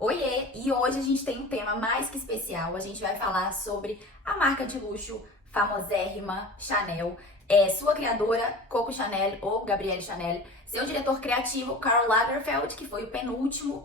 Oiê! E hoje a gente tem um tema mais que especial. A gente vai falar sobre a marca de luxo famosérrima Chanel, sua criadora Coco Chanel ou Gabrielle Chanel, seu diretor criativo Karl Lagerfeld, que foi o penúltimo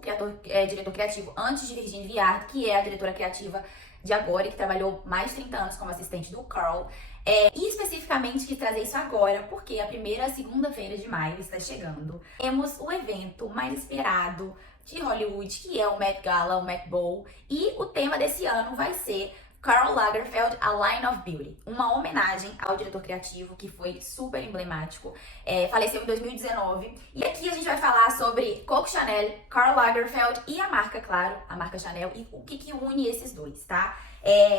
diretor criativo antes de Virginie Viard, que é a diretora criativa de agora e que trabalhou mais de 30 anos como assistente do Karl. E especificamente quis trazer isso agora porque a primeira segunda-feira de maio está chegando. Temos o evento mais esperado de Hollywood, que é o Met Gala, o Met Ball, e o tema desse ano vai ser Karl Lagerfeld, A Line of Beauty, uma homenagem ao diretor criativo que foi super emblemático, faleceu em 2019. E aqui a gente vai falar sobre Coco Chanel, Karl Lagerfeld e a marca, claro, a marca Chanel, e o que une esses dois, tá?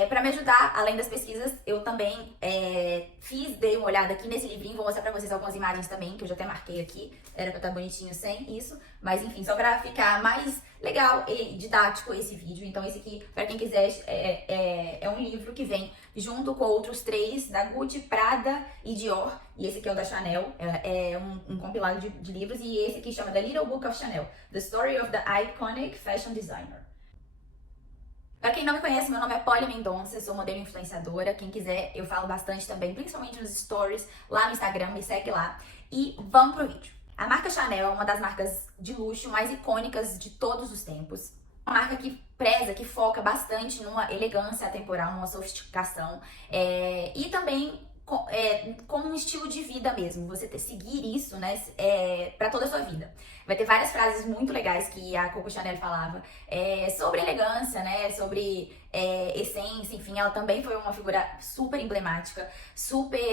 Para me ajudar, além das pesquisas, eu também dei uma olhada aqui nesse livrinho, vou mostrar pra vocês algumas imagens também, que eu já até marquei aqui, era pra estar bonitinho sem isso, mas enfim, só pra ficar mais legal e didático esse vídeo. Então esse aqui, pra quem quiser, é um livro que vem junto com outros três, da Gucci, Prada e Dior, e esse aqui é o da Chanel, é um compilado de livros, e esse aqui chama The Little Book of Chanel, The Story of the Iconic Fashion Designer. Pra quem não me conhece, meu nome é Polly Mendonça, sou modelo influenciadora. Quem quiser, eu falo bastante também, principalmente nos stories, lá no Instagram, me segue lá. E vamos pro vídeo. A marca Chanel é uma das marcas de luxo mais icônicas de todos os tempos. Uma marca que preza, que foca bastante numa elegância atemporal, numa sofisticação. E também como um estilo de vida mesmo, você seguir isso, né, para toda a sua vida. Vai ter várias frases muito legais que a Coco Chanel falava sobre elegância, né, sobre essência, enfim, ela também foi uma figura super emblemática,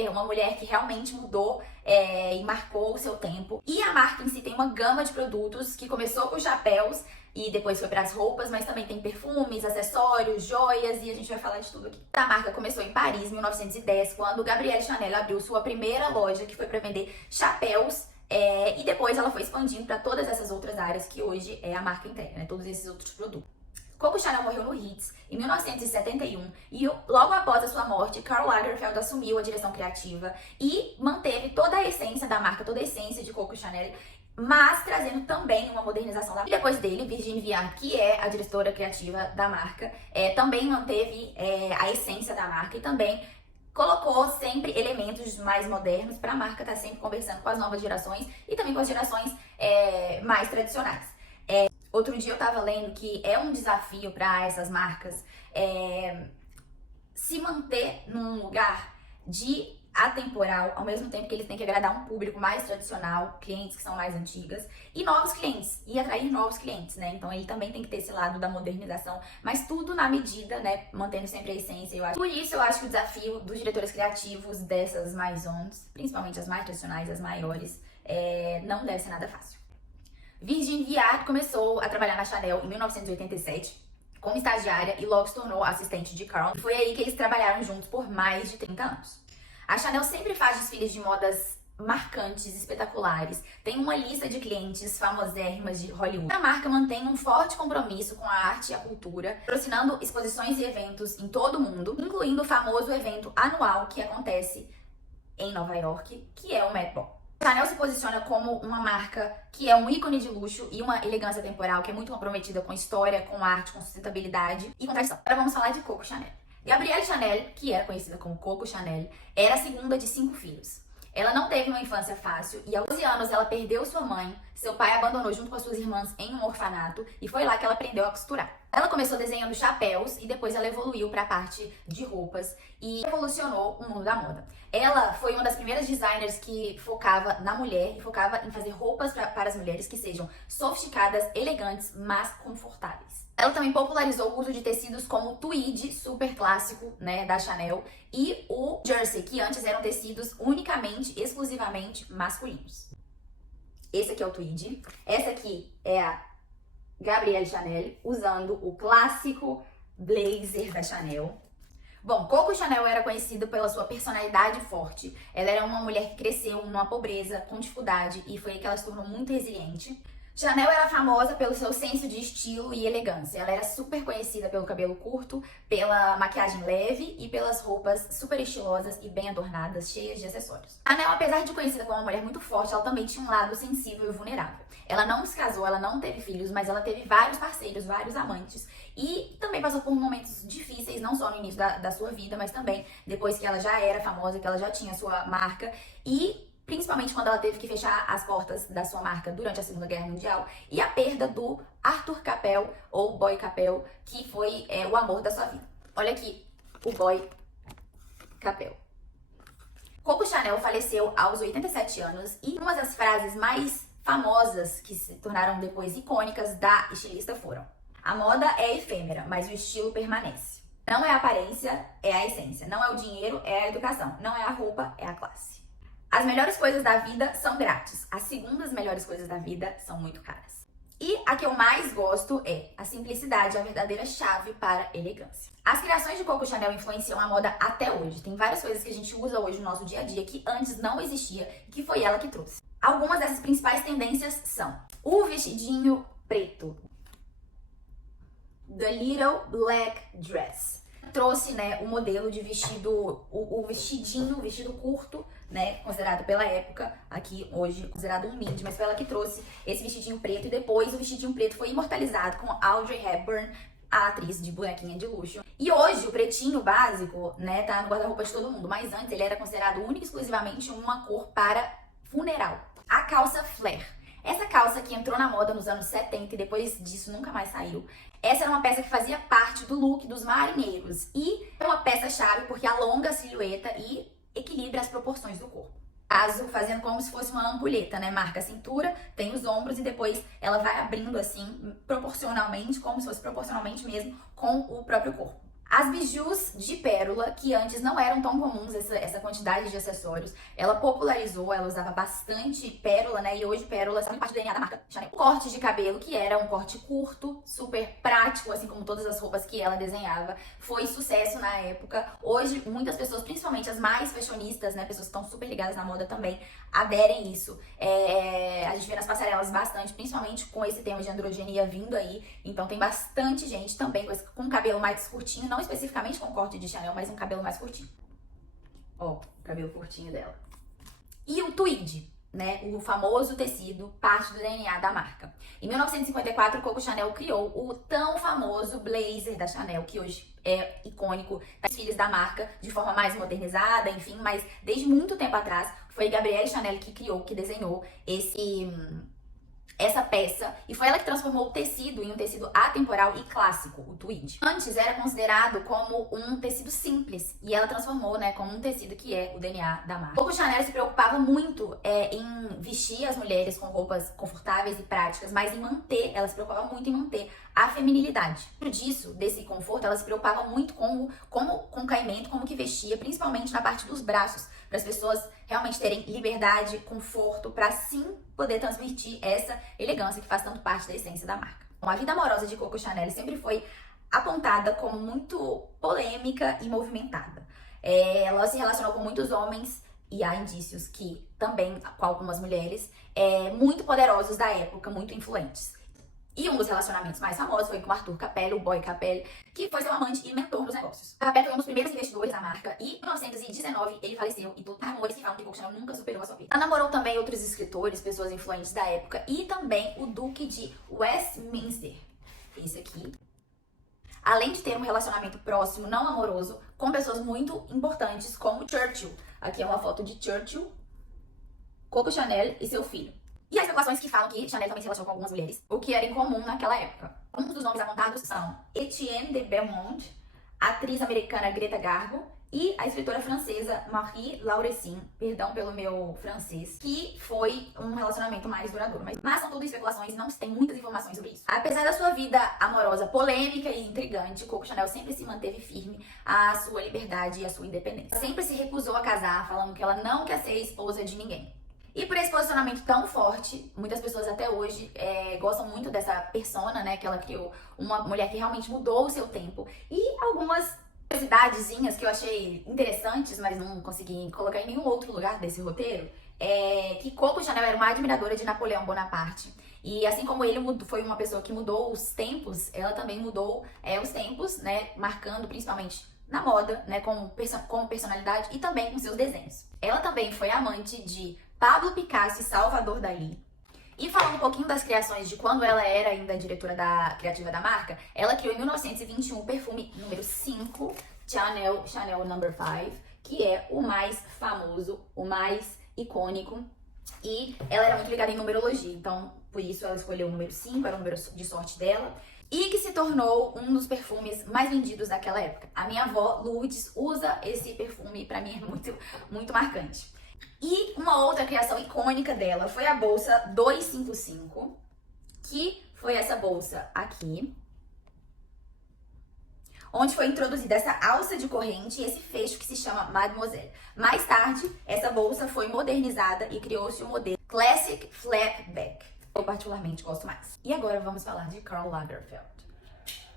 uma mulher que realmente mudou e marcou o seu tempo. E a marca em si tem uma gama de produtos que começou com chapéus e depois foi para as roupas, mas também tem perfumes, acessórios, joias, e a gente vai falar de tudo aqui. A marca começou em Paris, em 1910, quando Gabrielle Chanel abriu sua primeira loja, que foi para vender chapéus, e depois ela foi expandindo para todas essas outras áreas que hoje é a marca inteira, né? Todos esses outros produtos. Coco Chanel morreu no Ritz em 1971 e logo após a sua morte, Karl Lagerfeld assumiu a direção criativa e manteve toda a essência da marca, toda a essência de Coco Chanel, mas trazendo também uma modernização da marca. E depois dele, Virginie Viard, que é a diretora criativa da marca, também manteve a essência da marca e também colocou sempre elementos mais modernos para a marca estar sempre conversando com as novas gerações e também com as gerações mais tradicionais. Outro dia eu tava lendo que é um desafio para essas marcas se manter num lugar de atemporal, ao mesmo tempo que eles têm que agradar um público mais tradicional, clientes que são mais antigas, e novos clientes, e atrair novos clientes, né? Então ele também tem que ter esse lado da modernização, mas tudo na medida, né? Mantendo sempre a essência, eu acho. Por isso eu acho que o desafio dos diretores criativos dessas maisons, principalmente as mais tradicionais, as maiores, não deve ser nada fácil. Virginie Viard começou a trabalhar na Chanel em 1987 como estagiária e logo se tornou assistente de Karl. Foi aí que eles trabalharam juntos por mais de 30 anos. A Chanel sempre faz desfiles de modas marcantes, espetaculares. Tem uma lista de clientes famosérrimas de Hollywood. A marca mantém um forte compromisso com a arte e a cultura, patrocinando exposições e eventos em todo o mundo, incluindo o famoso evento anual que acontece em Nova York, que é o Met Ball. A Chanel se posiciona como uma marca que é um ícone de luxo e uma elegância temporal que é muito comprometida com história, com arte, com sustentabilidade e com tradição. Agora vamos falar de Coco Chanel. Gabrielle Chanel, que era conhecida como Coco Chanel, era a segunda de 5 filhos. Ela não teve uma infância fácil e aos 12 anos ela perdeu sua mãe, seu pai a abandonou junto com as suas irmãs em um orfanato e foi lá que ela aprendeu a costurar. Ela começou desenhando chapéus e depois ela evoluiu para a parte de roupas e revolucionou o mundo da moda. Ela foi uma das primeiras designers que focava na mulher e focava em fazer roupas para as mulheres que sejam sofisticadas, elegantes, mas confortáveis. Ela também popularizou o uso de tecidos como o tweed, super clássico, né, da Chanel, e o jersey, que antes eram tecidos unicamente, exclusivamente masculinos. Esse aqui é o tweed. Essa aqui é a Gabrielle Chanel, usando o clássico blazer da Chanel. Bom, Coco Chanel era conhecida pela sua personalidade forte. Ela era uma mulher que cresceu numa pobreza, com dificuldade, e foi aí que ela se tornou muito resiliente. Chanel era famosa pelo seu senso de estilo e elegância. Ela era super conhecida pelo cabelo curto, pela maquiagem leve e pelas roupas super estilosas e bem adornadas, cheias de acessórios. Chanel, apesar de conhecida como uma mulher muito forte, ela também tinha um lado sensível e vulnerável. Ela não se casou, ela não teve filhos, mas ela teve vários parceiros, vários amantes e também passou por momentos difíceis, não só no início da sua vida, mas também depois que ela já era famosa, que ela já tinha sua marca e principalmente quando ela teve que fechar as portas da sua marca durante a Segunda Guerra Mundial e a perda do Arthur Capel, ou Boy Capel, que foi o amor da sua vida. Olha aqui, o Boy Capel. Coco Chanel faleceu aos 87 anos e uma das frases mais famosas que se tornaram depois icônicas da estilista foram: a moda é efêmera, mas o estilo permanece. Não é a aparência, é a essência. Não é o dinheiro, é a educação. Não é a roupa, é a classe. As melhores coisas da vida são grátis. As segundas melhores coisas da vida são muito caras. E a que eu mais gosto é a simplicidade, a verdadeira chave para a elegância. As criações de Coco Chanel influenciam a moda até hoje. Tem várias coisas que a gente usa hoje no nosso dia a dia que antes não existia e que foi ela que trouxe. Algumas dessas principais tendências são o vestidinho preto, The Little Black Dress. Trouxe, o modelo de vestido, o vestido curto, considerado pela época, aqui hoje considerado um mid, mas foi ela que trouxe esse vestidinho preto e depois o vestidinho preto foi imortalizado com Audrey Hepburn, a atriz de bonequinha de luxo. E hoje o pretinho básico, tá no guarda-roupa de todo mundo, mas antes ele era considerado único e exclusivamente uma cor para funeral. A calça flare. Essa calça que entrou na moda nos anos 70 e depois disso nunca mais saiu. Essa era uma peça que fazia parte do look dos marinheiros e é uma peça-chave porque alonga a silhueta e equilibra as proporções do corpo. Caso fazendo como se fosse uma ampulheta, Marca a cintura, tem os ombros e depois ela vai abrindo assim, proporcionalmente, como se fosse proporcionalmente mesmo com o próprio corpo. As bijus de pérola, que antes não eram tão comuns, essa quantidade de acessórios, ela popularizou, ela usava bastante pérola, e hoje pérola é parte do DNA da marca Chanel. O corte de cabelo, que era um corte curto, super prático, assim como todas as roupas que ela desenhava, foi sucesso na época. Hoje, muitas pessoas, principalmente as mais fashionistas, pessoas que estão super ligadas na moda também, aderem a isso. A gente vê nas passarelas bastante, principalmente com esse tema de androgenia vindo aí. Então tem bastante gente também com cabelo mais curtinho, não especificamente com corte de Chanel, mas um cabelo mais curtinho. Ó, o cabelo curtinho dela. E o tweed, o famoso tecido, parte do DNA da marca. Em 1954, Coco Chanel criou o tão famoso blazer da Chanel, que hoje é icônico das filhas da marca, de forma mais modernizada, enfim, mas desde muito tempo atrás foi Gabrielle Chanel que criou, que desenhou essa peça, e foi ela que transformou o tecido em um tecido atemporal e clássico, o tweed. Antes era considerado como um tecido simples, e ela transformou, como um tecido que é o DNA da marca. Coco Chanel se preocupava muito em vestir as mulheres com roupas confortáveis e práticas, mas ela se preocupava muito em manter a feminilidade. Desse conforto, ela se preocupava muito com o caimento, como que vestia, principalmente na parte dos braços, para as pessoas realmente terem liberdade, conforto, para sim poder transmitir essa elegância que faz tanto parte da essência da marca. A vida amorosa de Coco Chanel sempre foi apontada como muito polêmica e movimentada. Ela se relacionou com muitos homens e há indícios que também com algumas mulheres muito poderosos da época, muito influentes. E um dos relacionamentos mais famosos foi com Arthur Capel, o Boy Capel, que foi seu amante e mentor nos negócios. Capel foi um dos primeiros investidores da marca e em 1919 ele faleceu e há rumores que falam que Coco Chanel nunca superou a sua vida. Ela namorou também outros escritores, pessoas influentes da época e também o Duque de Westminster, esse aqui. Além de ter um relacionamento próximo, não amoroso, com pessoas muito importantes como Churchill. Aqui é uma foto de Churchill, Coco Chanel e seu filho. E as especulações que falam que Chanel também se relacionou com algumas mulheres, o que era incomum naquela época. Alguns dos nomes apontados são Etienne de Beaumont, a atriz americana Greta Garbo e a escritora francesa Marie Laurencin, perdão pelo meu francês, que foi um relacionamento mais duradouro. Mas são tudo especulações, não se tem muitas informações sobre isso. Apesar da sua vida amorosa polêmica e intrigante, Coco Chanel sempre se manteve firme à sua liberdade e à sua independência. Sempre se recusou a casar, falando que ela não quer ser esposa de ninguém. E por esse posicionamento tão forte, muitas pessoas até hoje gostam muito dessa persona, que ela criou, uma mulher que realmente mudou o seu tempo. E algumas curiosidadezinhas que eu achei interessantes, mas não consegui colocar em nenhum outro lugar desse roteiro, que Coco Chanel era uma admiradora de Napoleão Bonaparte E assim como ele foi uma pessoa que mudou os tempos, ela também mudou os tempos, né? Marcando principalmente na moda, né? Como personalidade e também com seus desenhos. Ela também foi amante de Pablo Picasso e Salvador Dalí. E falando um pouquinho das criações de quando ela era ainda diretora criativa da marca, ela criou em 1921 o perfume número 5, Chanel Number 5, que é o mais famoso, o mais icônico. E ela era muito ligada em numerologia, então por isso ela escolheu o número 5, era o número de sorte dela. E que se tornou um dos perfumes mais vendidos daquela época. A minha avó, Lourdes, usa esse perfume, pra mim é muito, muito marcante. E uma outra criação icônica dela foi a bolsa 255, que foi essa bolsa aqui, onde foi introduzida essa alça de corrente e esse fecho que se chama Mademoiselle. Mais tarde, essa bolsa foi modernizada e criou-se o modelo Classic Flapback. Eu particularmente gosto mais. E agora vamos falar de Karl Lagerfeld.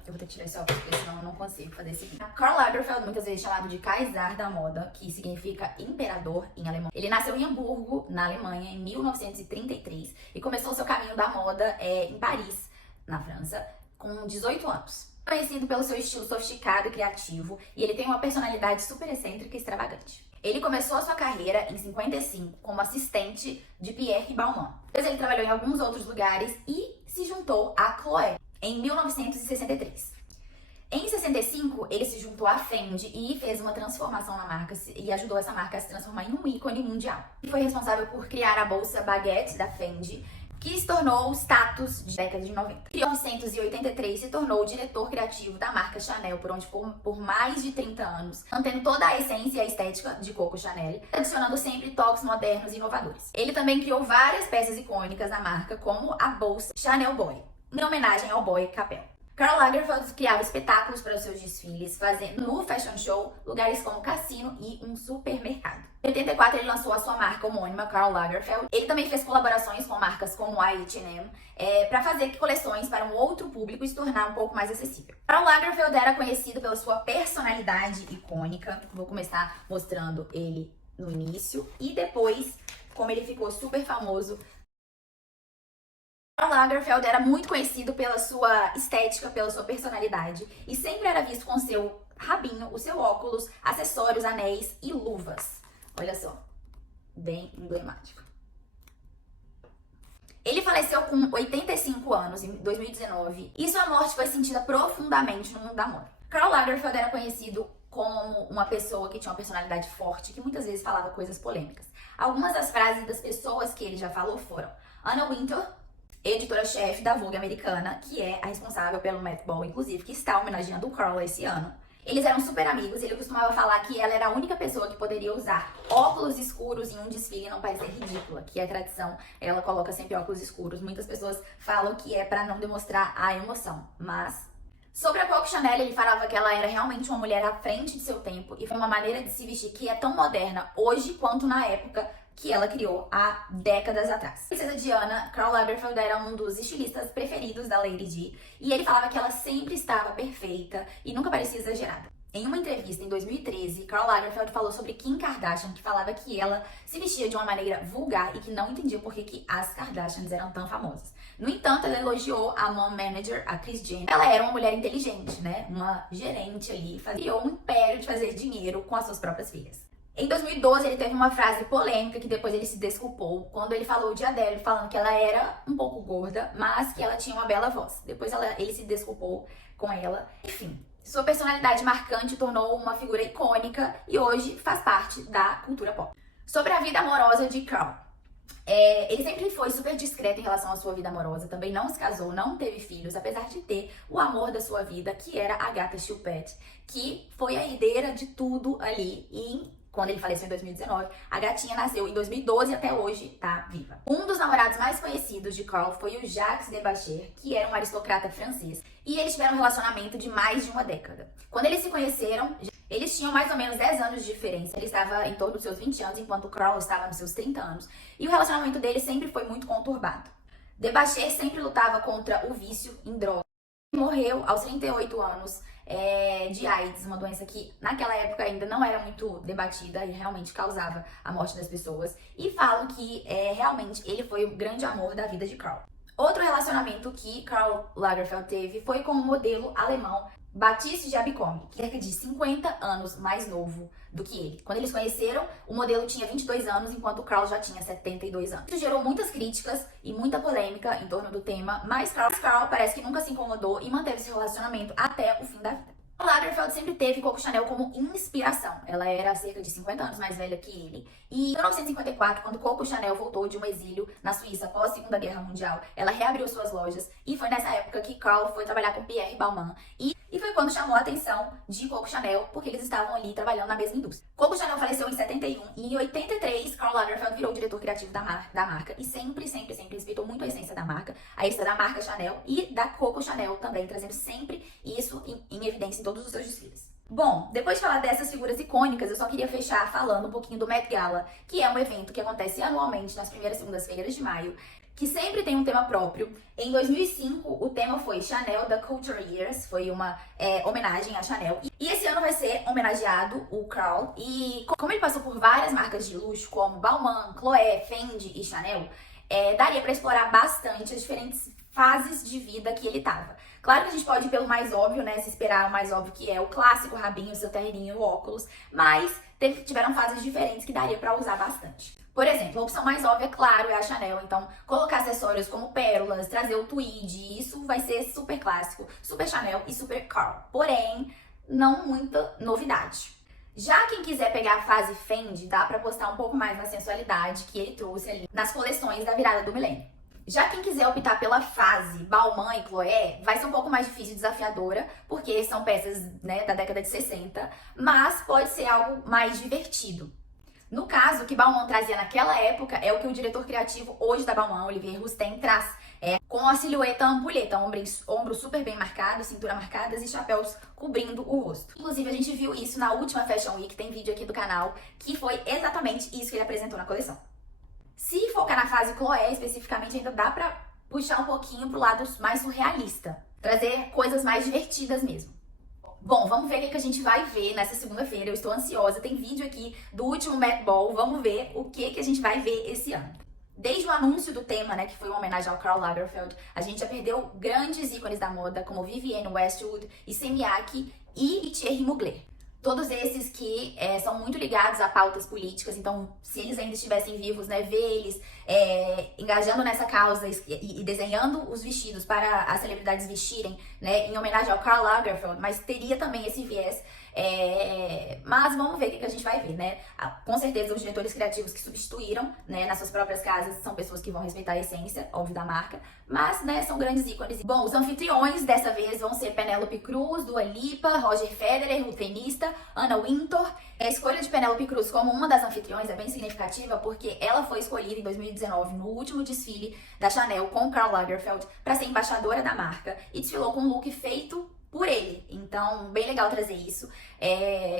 Eu vou ter que tirar esse óculos, porque senão eu não consigo fazer esse vídeo. Karl Lagerfeld, muitas vezes chamado de Kaiser da moda, que significa imperador em alemão. Ele nasceu em Hamburgo, na Alemanha, em 1933 e começou seu caminho da moda em Paris, na França, com 18 anos. Conhecido pelo seu estilo sofisticado e criativo, e ele tem uma personalidade super excêntrica e extravagante. Ele começou a sua carreira em 55 como assistente de Pierre Balmain. Depois ele trabalhou em alguns outros lugares e se juntou à Chloé em 1963. Em 65, ele se juntou à Fendi e fez uma transformação na marca e ajudou essa marca a se transformar em um ícone mundial. Ele foi responsável por criar a bolsa Baguette da Fendi, que se tornou o status de década de 90. Em 1983 se tornou o diretor criativo da marca Chanel, por onde ficou por mais de 30 anos, mantendo toda a essência e a estética de Coco Chanel, adicionando sempre toques modernos e inovadores. Ele também criou várias peças icônicas da marca, como a bolsa Chanel Boy, em homenagem ao boy Capel. Karl Lagerfeld criava espetáculos para os seus desfiles, fazendo no fashion show lugares como cassino e um supermercado. Em 84 ele lançou a sua marca homônima, Karl Lagerfeld. Ele também fez colaborações com marcas como a H&M para fazer coleções para um outro público e se tornar um pouco mais acessível. Karl Lagerfeld era conhecido pela sua personalidade icônica. Vou começar mostrando ele no início e depois como ele ficou super famoso. Karl Lagerfeld era muito conhecido pela sua estética, pela sua personalidade e sempre era visto com seu rabinho, o seu óculos, acessórios, anéis e luvas. Olha só, bem emblemático. Ele faleceu com 85 anos em 2019 e sua morte foi sentida profundamente no mundo da moda. Karl Lagerfeld era conhecido como uma pessoa que tinha uma personalidade forte, que muitas vezes falava coisas polêmicas. Algumas das frases das pessoas que ele já falou foram: Anna Wintour, editora-chefe da Vogue americana, que é a responsável pelo Met Ball, inclusive, que está homenageando o Karl esse ano. Eles eram super amigos e ele costumava falar que ela era a única pessoa que poderia usar óculos escuros em um desfile e não parecer ridícula, que é a tradição, ela coloca sempre óculos escuros. Muitas pessoas falam que é pra não demonstrar a emoção, mas... Sobre a Coco Chanel, ele falava que ela era realmente uma mulher à frente de seu tempo e foi uma maneira de se vestir que é tão moderna hoje quanto na época que ela criou há décadas atrás. A princesa Diana, Karl Lagerfeld era um dos estilistas preferidos da Lady Di e ele falava que ela sempre estava perfeita e nunca parecia exagerada. Em uma entrevista em 2013, Karl Lagerfeld falou sobre Kim Kardashian, que falava que ela se vestia de uma maneira vulgar e que não entendia por que as Kardashians eram tão famosas. No entanto, ela elogiou a mom manager, a Kris Jenner. Ela era uma mulher inteligente, né? Uma gerente ali, criou um império de fazer dinheiro com as suas próprias filhas. Em 2012, ele teve uma frase polêmica que depois ele se desculpou, quando ele falou de Adele, falando que ela era um pouco gorda, mas que ela tinha uma bela voz. Depois ele se desculpou com ela. Enfim, sua personalidade marcante tornou uma figura icônica e hoje faz parte da cultura pop. Sobre a vida amorosa de Karl. Ele sempre foi super discreto em relação à sua vida amorosa, também não se casou, não teve filhos, apesar de ter o amor da sua vida, que era a gata Chilpette, que foi a herdeira de tudo ali e... Quando ele faleceu em 2019, a gatinha nasceu em 2012 até hoje tá viva. Um dos namorados mais conhecidos de Karl foi o Jacques Debacher, que era um aristocrata francês, e eles tiveram um relacionamento de mais de uma década. Quando eles se conheceram, eles tinham mais ou menos 10 anos de diferença. Ele estava em torno dos seus 20 anos, enquanto Karl estava nos seus 30 anos, e o relacionamento deles sempre foi muito conturbado. Debacher sempre lutava contra o vício em drogas. Ele morreu aos 38 anos, de AIDS, uma doença que naquela época ainda não era muito debatida e realmente causava a morte das pessoas. E falam que realmente ele foi o grande amor da vida de Karl. Outro relacionamento que Karl Lagerfeld teve foi com o modelo alemão Baptiste de Abercrombie, cerca de 50 anos mais novo do que ele. Quando eles conheceram, o modelo tinha 22 anos, enquanto o Karl já tinha 72 anos. Isso gerou muitas críticas e muita polêmica em torno do tema, mas Karl parece que nunca se incomodou e manteve esse relacionamento até o fim da vida. A Lagerfeld sempre teve Coco Chanel como inspiração. Ela era cerca de 50 anos mais velha que ele. E em 1954, quando Coco Chanel voltou de um exílio na Suíça após a Segunda Guerra Mundial, ela reabriu suas lojas e foi nessa época que Karl foi trabalhar com Pierre Balmain. E foi quando chamou a atenção de Coco Chanel, porque eles estavam ali trabalhando na mesma indústria. Coco Chanel faleceu em 71 e em 83, Karl Lagerfeld virou diretor criativo da marca e sempre respeitou muito a essência da marca, a essência da marca Chanel e da Coco Chanel também, trazendo sempre isso em evidência em todos os seus desfiles. Bom, depois de falar dessas figuras icônicas, eu só queria fechar falando um pouquinho do Met Gala, que é um evento que acontece anualmente nas primeiras segundas-feiras de maio, que sempre tem um tema próprio. Em 2005, o tema foi Chanel The Culture Years, foi uma homenagem à Chanel. E esse ano vai ser homenageado o Karl. E como ele passou por várias marcas de luxo, como Balmain, Chloé, Fendi e Chanel, daria pra explorar bastante as diferentes fases de vida que ele tava. Claro que a gente pode ir pelo mais óbvio, né? Se esperar o mais óbvio, que é o clássico rabinho, seu terninho, óculos. Mas tiveram fases diferentes que daria pra usar bastante. Por exemplo, a opção mais óbvia, claro, é a Chanel. Então, colocar acessórios como pérolas, trazer o tweed, isso vai ser super clássico, super Chanel e super Karl. Porém, não muita novidade. Já quem quiser pegar a fase Fendi, dá pra apostar um pouco mais na sensualidade que ele trouxe ali nas coleções da virada do milênio. Já quem quiser optar pela fase Balmain e Chloé, vai ser um pouco mais difícil e desafiadora, porque são peças, né, da década de 60, mas pode ser algo mais divertido. No caso, o que Balmain trazia naquela época é o que o diretor criativo hoje da Balmain, Olivier Rousteing, traz. Com a silhueta ampulheta, ombros super bem marcados, cintura marcadas e chapéus cobrindo o rosto. Inclusive, a gente viu isso na última Fashion Week, tem vídeo aqui do canal, que foi exatamente isso que ele apresentou na coleção. Se focar na fase Chloé, especificamente, ainda dá pra puxar um pouquinho pro lado mais surrealista. Trazer coisas mais divertidas mesmo. Bom, vamos ver o que a gente vai ver nessa segunda-feira. Eu estou ansiosa. Tem vídeo aqui do último Met Ball. Vamos ver o que a gente vai ver esse ano. Desde o anúncio do tema, né, que foi uma homenagem ao Karl Lagerfeld, a gente já perdeu grandes ícones da moda, como Vivienne Westwood, Issey Miyake e Thierry Mugler. Todos esses que são muito ligados a pautas políticas, então se eles ainda estivessem vivos, né, ver eles engajando nessa causa e desenhando os vestidos para as celebridades vestirem, né, em homenagem ao Karl Lagerfeld, mas teria também esse viés. Mas vamos ver o que a gente vai ver, né? Com certeza os diretores criativos que substituíram, né, nas suas próprias casas são pessoas que vão respeitar a essência, óbvio, da marca, mas, né, são grandes ícones. Bom, os anfitriões dessa vez vão ser Penélope Cruz, Dua Lipa, Roger Federer, o tenista, Anna Wintour. A escolha de Penélope Cruz como uma das anfitriões é bem significativa porque ela foi escolhida em 2019 no último desfile da Chanel com Karl Lagerfeld para ser embaixadora da marca e desfilou com um look feito por ele. Então, bem legal trazer isso.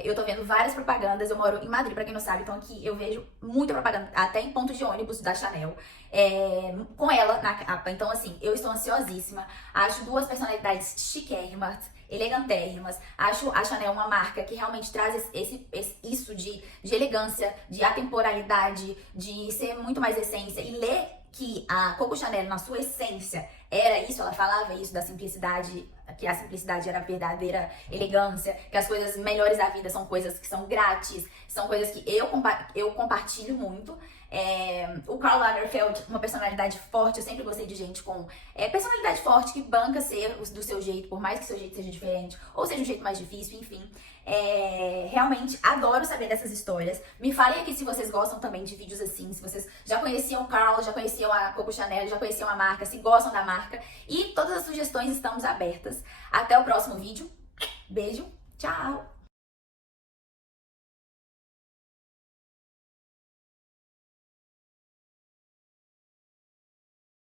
Eu tô vendo várias propagandas. Eu moro em Madrid, pra quem não sabe, então aqui eu vejo muita propaganda, até em pontos de ônibus da Chanel, com ela na capa. Então, assim, eu estou ansiosíssima. Acho duas personalidades chiquérrimas, elegantérrimas. Acho a Chanel uma marca que realmente traz isso de elegância, de atemporalidade, de ser muito mais essência. E ler que a Coco Chanel, na sua essência, era isso, ela falava isso da simplicidade, que a simplicidade era a verdadeira elegância, que as coisas melhores da vida são coisas que são grátis, são coisas que eu compartilho muito. O Karl Lagerfeld, uma personalidade forte, eu sempre gostei de gente com personalidade forte, que banca ser do seu jeito, por mais que seu jeito seja diferente, ou seja um jeito mais difícil, enfim. Realmente adoro saber dessas histórias. Me falem aqui se vocês gostam também de vídeos assim, se vocês já conheciam o Karl, já conheciam a Coco Chanel, já conheciam a marca, se gostam da marca. E todas as sugestões estamos abertas. Até o próximo vídeo. Beijo, tchau!